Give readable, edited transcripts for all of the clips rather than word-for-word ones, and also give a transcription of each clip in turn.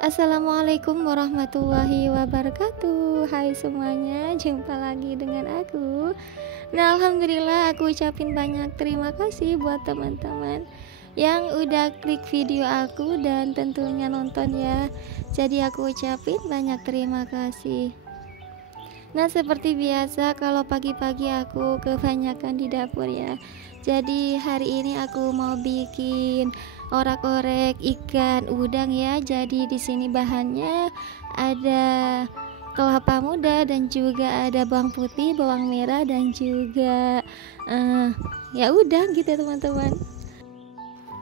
Assalamualaikum warahmatullahi wabarakatuh. Hai semuanya, jumpa lagi dengan aku. Nah, alhamdulillah aku ucapin banyak terima kasih buat teman-teman yang udah klik video aku dan tentunya nonton ya. Jadi aku ucapin banyak terima kasih. Nah, seperti biasa kalau pagi-pagi aku kebanyakan di dapur ya. Jadi hari ini aku mau bikin orak-orek ikan udang ya. Jadi di sini bahannya ada kelapa muda dan juga ada bawang putih, bawang merah dan juga ya udang gitu teman-teman.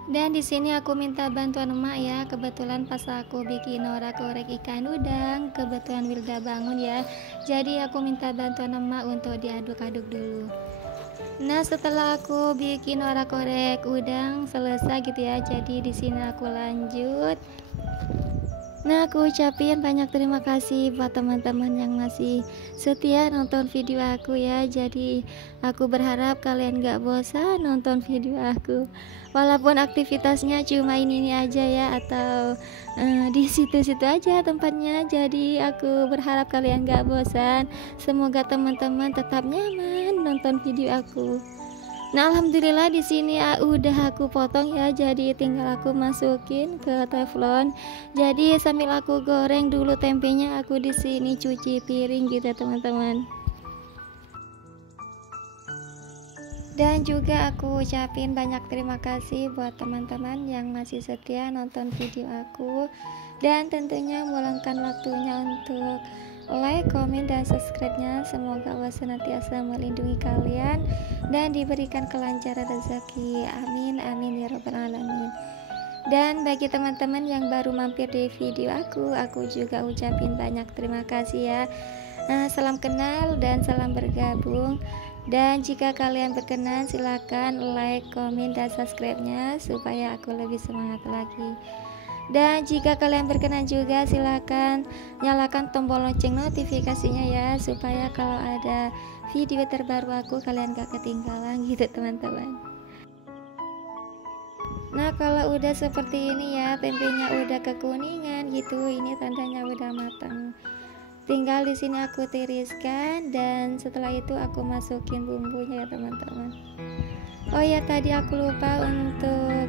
Dan di sini aku minta bantuan emak ya. Kebetulan pas aku bikin orak-orek ikan udang, kebetulan Wilda bangun ya. Jadi aku minta bantuan emak untuk diaduk-aduk dulu. Nah, setelah aku bikin orak-orek udang selesai gitu ya. Jadi di sini aku lanjut. Nah, aku ucapin banyak terima kasih buat teman-teman yang masih setia nonton video aku ya. Jadi aku berharap kalian gak bosan nonton video aku. Walaupun aktivitasnya cuma ini aja ya, atau di situ-situ aja tempatnya. Jadi aku berharap kalian gak bosan. Semoga teman-teman tetap nyaman nonton video aku. Nah, alhamdulillah di sini udah aku potong ya. Jadi tinggal aku masukin ke teflon. Jadi sambil aku goreng dulu tempenya, aku di sini cuci piring gitu teman-teman. Dan juga aku ucapin banyak terima kasih buat teman-teman yang masih setia nonton video aku, dan tentunya meluangkan waktunya untuk like, komen, dan subscribe-nya. Semoga Allah senantiasa melindungi kalian dan diberikan kelancaran rezeki. Amin, amin ya rabbal alamin. Dan bagi teman-teman yang baru mampir di video aku juga ucapin banyak terima kasih ya. Salam kenal dan salam bergabung. Dan jika kalian berkenan, silakan like, komen, dan subscribe-nya supaya aku lebih semangat lagi. Dan jika kalian berkenan juga, silakan nyalakan tombol lonceng notifikasinya ya, supaya kalau ada video terbaru aku kalian gak ketinggalan gitu teman-teman. Nah, kalau udah seperti ini ya, tempenya udah kekuningan gitu, ini tandanya udah matang. Tinggal di sini aku tiriskan, dan setelah itu aku masukin bumbunya ya teman-teman. Oh ya, tadi aku lupa untuk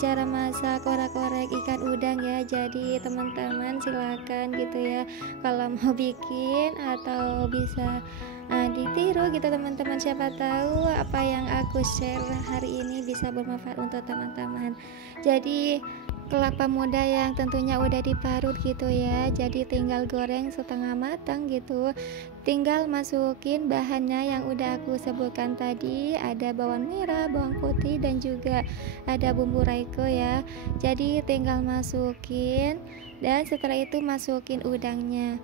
cara masak orak-orek ikan udang ya. Jadi teman-teman silakan gitu ya, kalau mau bikin atau bisa ditiru gitu teman-teman. Siapa tahu apa yang aku share hari ini bisa bermanfaat untuk teman-teman. Jadi kelapa muda yang tentunya udah diparut gitu ya, jadi tinggal goreng setengah matang gitu. Tinggal masukin bahannya yang udah aku sebutkan tadi, ada bawang merah, bawang putih, dan juga ada bumbu raiko ya. Jadi tinggal masukin, dan setelah itu masukin udangnya.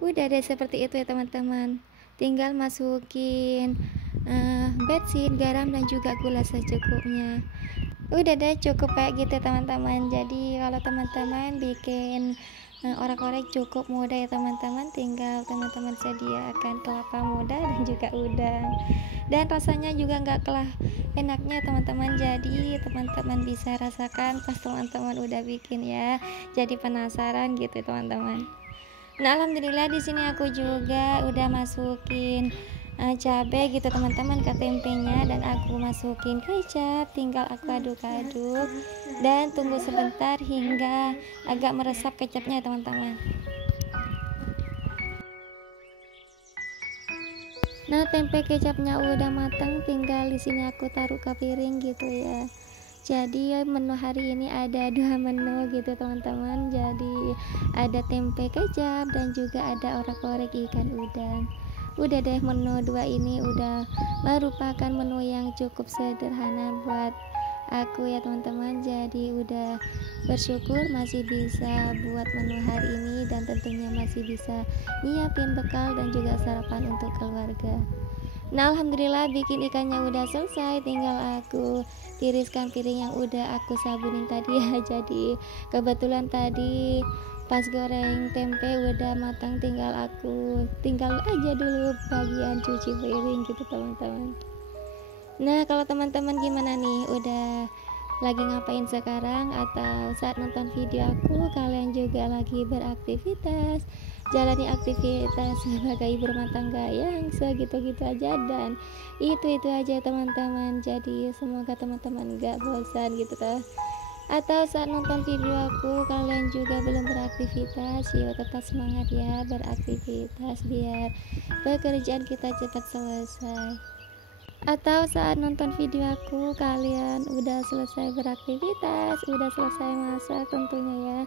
Udah deh seperti itu ya teman-teman. Tinggal masukin bensin, garam, dan juga gula secukupnya. Udah deh, cukup kayak gitu teman-teman. Jadi kalau teman-teman bikin orak-orek cukup mudah ya teman-teman. Tinggal teman-teman sediakan kelapa muda dan juga udang, dan rasanya juga nggak kalah enaknya teman-teman. Jadi teman-teman bisa rasakan pas teman-teman udah bikin ya. Jadi penasaran gitu teman-teman. Nah, alhamdulillah di sini aku juga udah masukin cabai gitu teman-teman ke tempenya, dan aku masukin kecap. Tinggal aku aduk-aduk dan tunggu sebentar hingga agak meresap kecapnya teman-teman. Nah, tempe kecapnya udah matang, tinggal di sini aku taruh ke piring gitu ya. Jadi menu hari ini ada 2 menu gitu teman-teman. Jadi ada tempe kecap dan juga ada orak-orek ikan udang. Udah deh, menu 2 ini udah merupakan menu yang cukup sederhana buat aku ya teman-teman. Jadi udah bersyukur masih bisa buat menu hari ini, dan tentunya masih bisa nyiapin bekal dan juga sarapan untuk keluarga. Nah, alhamdulillah bikin ikannya udah selesai, tinggal aku tiriskan piring yang udah aku sabunin tadi ya. Jadi kebetulan tadi pas goreng tempe udah matang, tinggal aja dulu bagian cuci piring gitu teman-teman. Nah kalau teman-teman gimana nih, udah lagi ngapain sekarang, atau saat nonton video aku kalian juga lagi beraktivitas, jalani aktivitas sebagai ibu rumah tangga yang segitu-gitu aja dan itu aja teman-teman. Jadi semoga teman-teman gak bosan gitu toh. Atau saat nonton video aku kalian juga belum beraktivitas, yuk tetap semangat ya beraktivitas biar pekerjaan kita cepat selesai. Atau saat nonton video aku kalian udah selesai beraktivitas, udah selesai masak tentunya ya,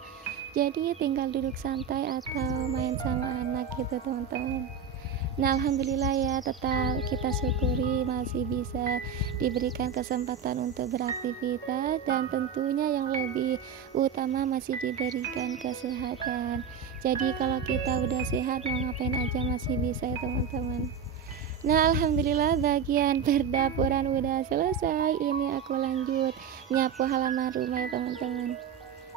jadi tinggal duduk santai atau main sama anak gitu teman-teman. Nah alhamdulillah ya, tetap kita syukuri masih bisa diberikan kesempatan untuk beraktivitas, dan tentunya yang lebih utama masih diberikan kesehatan. Jadi kalau kita udah sehat mau ngapain aja masih bisa ya teman-teman. Nah alhamdulillah bagian perdapuran udah selesai. Ini aku lanjut nyapu halaman rumah ya teman-teman.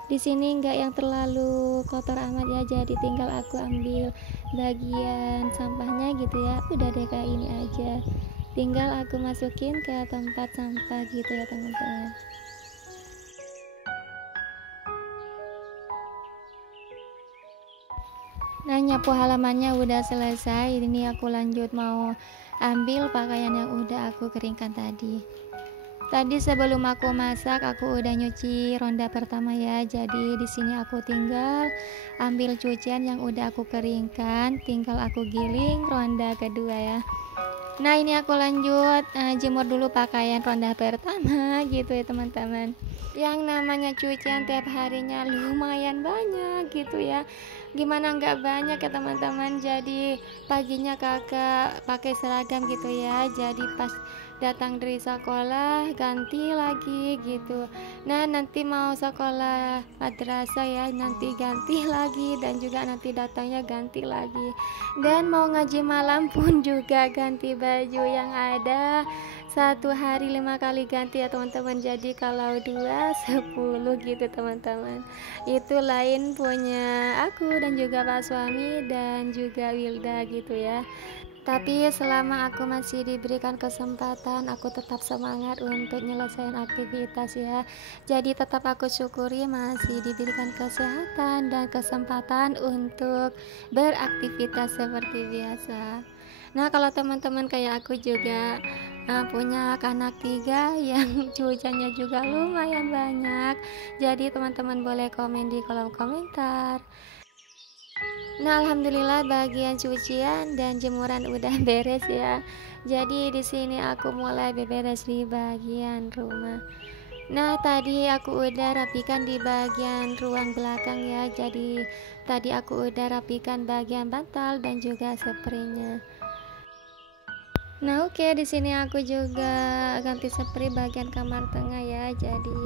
Di sini enggak yang terlalu kotor amat ya, jadi tinggal aku ambil bagian sampahnya gitu ya. Udah deh kayak ini aja, tinggal aku masukin ke tempat sampah gitu ya teman-teman. Nah nyapu halamannya udah selesai, ini aku lanjut mau ambil pakaian yang udah aku keringkan tadi. Tadi sebelum aku masak aku udah nyuci ronda pertama ya. Jadi di sini aku tinggal ambil cucian yang udah aku keringkan, tinggal aku giling ronda kedua ya. Nah ini aku lanjut jemur dulu pakaian ronda pertama gitu ya teman-teman. Yang namanya cucian tiap harinya lumayan banyak gitu ya, gimana nggak banyak ya teman-teman. Jadi paginya kakak pakai seragam gitu ya, jadi pas datang dari sekolah ganti lagi gitu. Nah nanti mau sekolah madrasah ya nanti ganti lagi, dan juga nanti datangnya ganti lagi, dan mau ngaji malam pun juga ganti baju yang ada. Satu hari 5 kali ganti ya teman-teman. Jadi kalau 2 10 gitu teman-teman. Itu lain punya aku dan juga pak suami dan juga Wilda gitu ya. Tapi selama aku masih diberikan kesempatan, aku tetap semangat untuk nyelesain aktivitas ya. Jadi tetap aku syukuri masih diberikan kesehatan dan kesempatan untuk beraktivitas seperti biasa. Nah kalau teman-teman kayak aku juga punya anak 3 yang cuciannya juga lumayan banyak, jadi teman-teman boleh komen di kolom komentar. Nah alhamdulillah bagian cucian dan jemuran udah beres ya. Jadi di sini aku mulai beberes di bagian rumah. Nah tadi aku udah rapikan di bagian ruang belakang ya. Jadi tadi aku udah rapikan bagian bantal dan juga spraynya. Nah oke, di sini aku juga ganti spray bagian kamar tengah ya. Jadi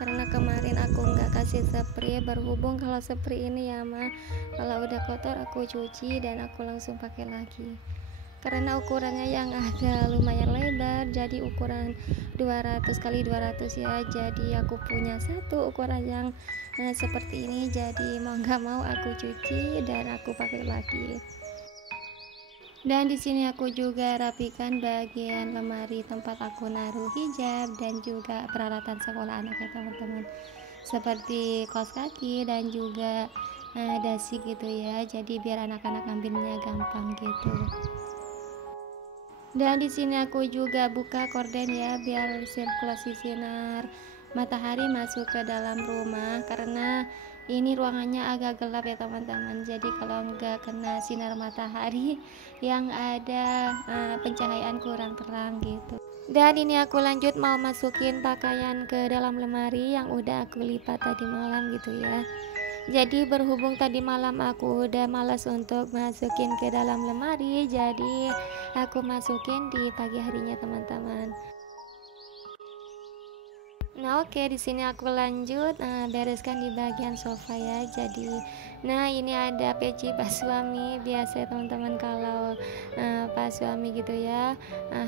karena kemarin aku nggak kasih spray, berhubung kalau spray ini ya mah kalau udah kotor aku cuci dan aku langsung pakai lagi. Karena ukurannya yang agak lumayan lebar, jadi ukuran 200 kali 200 ya. Jadi aku punya satu ukuran yang seperti ini, jadi mau nggak mau aku cuci dan aku pakai lagi. Dan di sini aku juga rapikan bagian lemari tempat aku naruh hijab dan juga peralatan sekolah anak ya teman-teman, seperti kaos kaki dan juga dasi gitu ya. Jadi biar anak-anak ambilnya gampang gitu. Dan di sini aku juga buka korden ya biar sirkulasi sinar matahari masuk ke dalam rumah, karena ini ruangannya agak gelap ya teman-teman. Jadi kalau nggak kena sinar matahari yang ada pencahayaan kurang terang gitu. Dan ini aku lanjut mau masukin pakaian ke dalam lemari yang udah aku lipat tadi malam gitu ya. Jadi berhubung tadi malam aku udah malas untuk masukin ke dalam lemari, jadi aku masukin di pagi harinya teman-teman. Nah, oke, di sini aku lanjut bereskan di bagian sofa ya. Jadi, nah ini ada peci Pak suami. Biasa ya, teman-teman, kalau Pak suami gitu ya,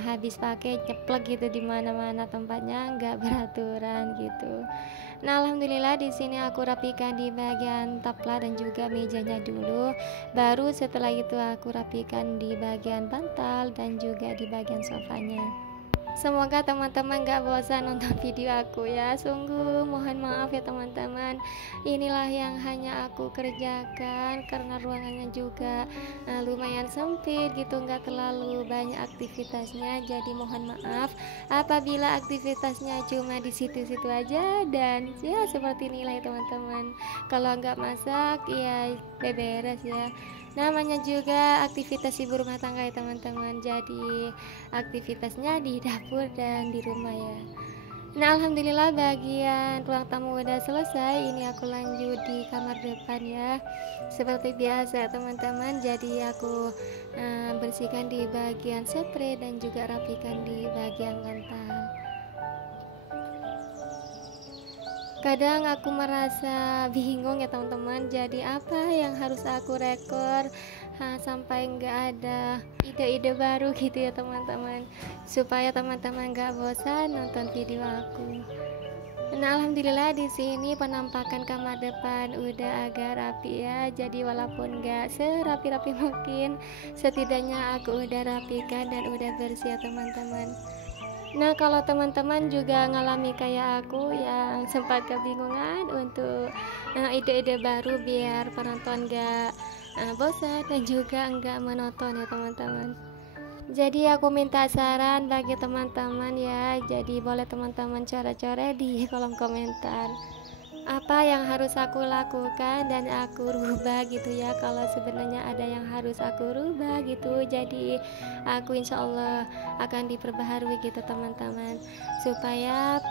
habis pakai ceplek gitu di mana-mana tempatnya, nggak beraturan gitu. Nah, alhamdulillah di sini aku rapikan di bagian tapla dan juga mejanya dulu. Baru setelah itu aku rapikan di bagian bantal dan juga di bagian sofanya. Semoga teman-teman gak bosan nonton video aku ya. Sungguh mohon maaf ya teman-teman. Inilah yang hanya aku kerjakan karena ruangannya juga lumayan sempit gitu, gak terlalu banyak aktivitasnya. Jadi mohon maaf apabila aktivitasnya cuma di situ-situ aja. Dan ya seperti inilah ya teman-teman. Kalau nggak masak ya beberes ya. Namanya juga aktivitas ibu rumah tangga ya teman-teman. Jadi aktivitasnya di dapur dan di rumah ya. Nah, alhamdulillah bagian ruang tamu udah selesai. Ini aku lanjut di kamar depan ya. Seperti biasa ya teman-teman. Jadi aku bersihkan di bagian spray dan juga rapikan di bagian bantal. Kadang aku merasa bingung ya teman-teman, jadi apa yang harus aku rekor sampai nggak ada ide-ide baru gitu ya teman-teman, supaya teman-teman nggak bosan nonton video aku. Nah, alhamdulillah di sini penampakan kamar depan udah agak rapi ya. Jadi walaupun nggak serapi-rapi mungkin, setidaknya aku udah rapikan dan udah bersih ya teman-teman. Nah, kalau teman-teman juga ngalami kayak aku yang sempat kebingungan untuk ide-ide baru biar penonton gak bosan dan juga enggak menonton ya teman-teman. Jadi aku minta saran bagi teman-teman ya. Jadi boleh teman-teman coret-coret di kolom komentar apa yang harus aku lakukan dan aku rubah gitu ya. Kalau sebenarnya ada yang harus aku rubah gitu, jadi aku insya Allah akan diperbaharui gitu teman-teman, supaya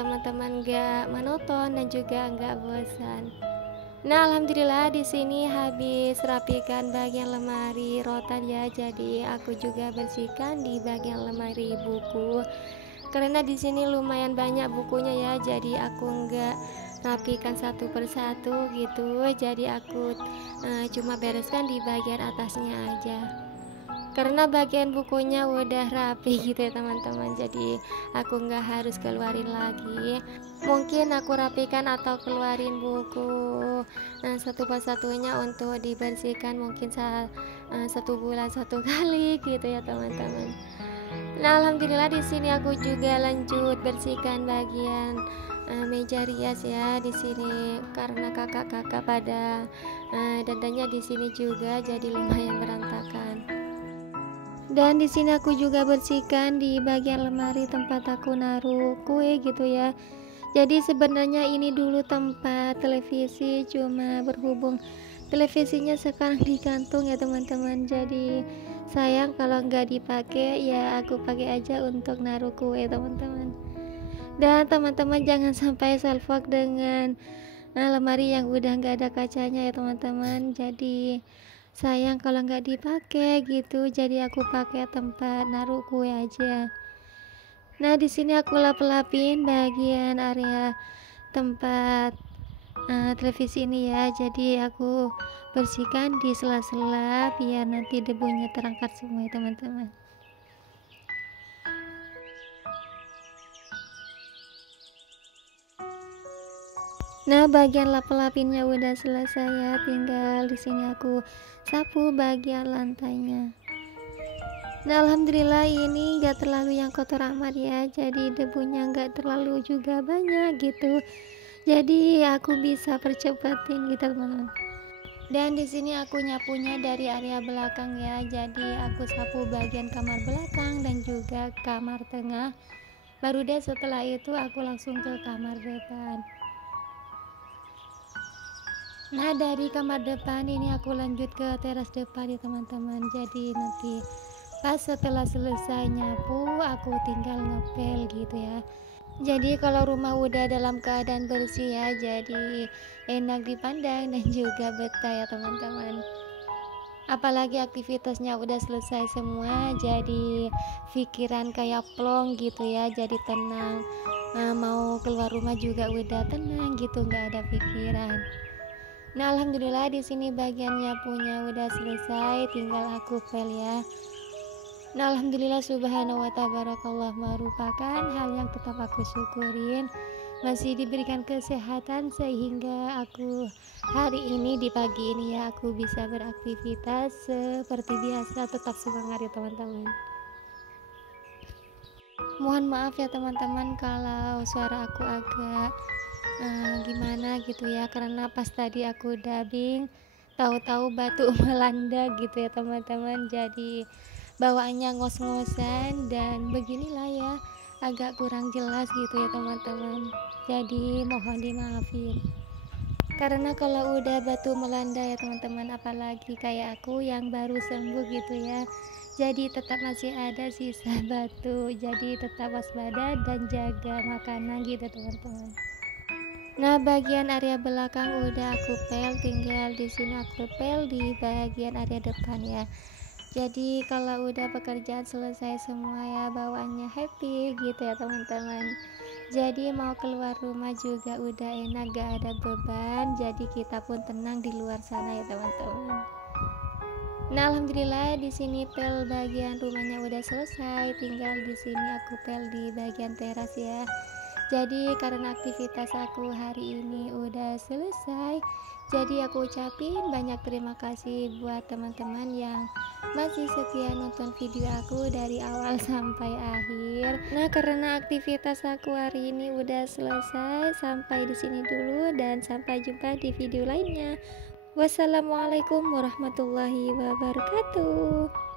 teman-teman gak monoton dan juga gak bosan. Nah, alhamdulillah di sini habis rapikan bagian lemari rotan ya. Jadi aku juga bersihkan di bagian lemari buku karena di sini lumayan banyak bukunya ya. Jadi aku enggak rapikan satu persatu gitu. Jadi aku cuma bereskan di bagian atasnya aja karena bagian bukunya udah rapi gitu ya teman-teman. Jadi aku nggak harus keluarin lagi. Mungkin aku rapikan atau keluarin buku satu persatunya untuk dibersihkan mungkin satu bulan satu kali gitu ya teman-teman. Nah, alhamdulillah di sini aku juga lanjut bersihkan bagian meja rias ya di sini karena kakak-kakak pada dandannya di sini juga, jadi lumayan berantakan. Dan di sini aku juga bersihkan di bagian lemari tempat aku naruh kue gitu ya. Jadi sebenarnya ini dulu tempat televisi, cuma berhubung televisinya sekarang digantung ya teman-teman. Jadi sayang kalau nggak dipakai, ya aku pakai aja untuk naruh kue teman-teman. Dan teman-teman jangan sampai salfok dengan lemari yang udah nggak ada kacanya ya teman-teman. Jadi sayang kalau nggak dipakai gitu. Jadi aku pakai tempat naruh kue aja. Nah, di sini aku lap-lapin bagian area tempat televisi ini ya. Jadi aku bersihkan di sela-sela biar nanti debunya terangkat semua ya teman-teman. Nah, bagian lap-lapinnya udah selesai ya, tinggal di sini aku sapu bagian lantainya. Nah, alhamdulillah ini gak terlalu yang kotor amat ya, jadi debunya gak terlalu juga banyak gitu. Jadi aku bisa percepatin gitu teman-teman. Dan di sini aku nyapunya dari area belakang ya, jadi aku sapu bagian kamar belakang dan juga kamar tengah. Baru deh setelah itu aku langsung ke kamar depan. Nah, dari kamar depan ini aku lanjut ke teras depan ya teman-teman. Jadi nanti pas setelah selesai nyapu aku tinggal ngepel gitu ya. Jadi kalau rumah udah dalam keadaan bersih ya, jadi enak dipandang dan juga betah ya teman-teman. Apalagi aktivitasnya udah selesai semua, jadi pikiran kayak plong gitu ya, jadi tenang. mau keluar rumah juga udah tenang gitu, nggak ada pikiran. Nah, alhamdulillah di sini bagiannya punya udah selesai, tinggal aku pel ya. Nah, alhamdulillah subhanahu wa tabarakallah, merupakan hal yang tetap aku syukurin, masih diberikan kesehatan sehingga aku hari ini di pagi ini ya aku bisa beraktivitas seperti biasa, tetap semangat ya teman-teman. Mohon maaf ya teman-teman kalau suara aku agak gimana gitu ya, karena pas tadi aku dubbing tahu-tahu batuk melanda gitu ya teman-teman, jadi bawaannya ngos-ngosan dan beginilah ya, agak kurang jelas gitu ya teman-teman, jadi mohon dimaafin. Karena kalau udah batu melanda ya teman-teman, apalagi kayak aku yang baru sembuh gitu ya, jadi tetap masih ada sisa batu, jadi tetap waspada dan jaga makanan gitu teman-teman. Nah, bagian area belakang udah aku pel, tinggal di sini aku pel di bagian area depan ya. Jadi kalau udah pekerjaan selesai semua ya, bawaannya happy gitu ya teman-teman. Jadi mau keluar rumah juga udah enak, gak ada beban. Jadi kita pun tenang di luar sana ya teman-teman. Nah, alhamdulillah di sini pel bagian rumahnya udah selesai, tinggal di sini aku pel di bagian teras ya. Jadi karena aktivitas aku hari ini udah selesai, jadi aku ucapin banyak terima kasih buat teman-teman yang masih setia nonton video aku dari awal sampai akhir. Nah, karena aktivitas aku hari ini udah selesai, sampai di sini dulu dan sampai jumpa di video lainnya. Wassalamualaikum warahmatullahi wabarakatuh.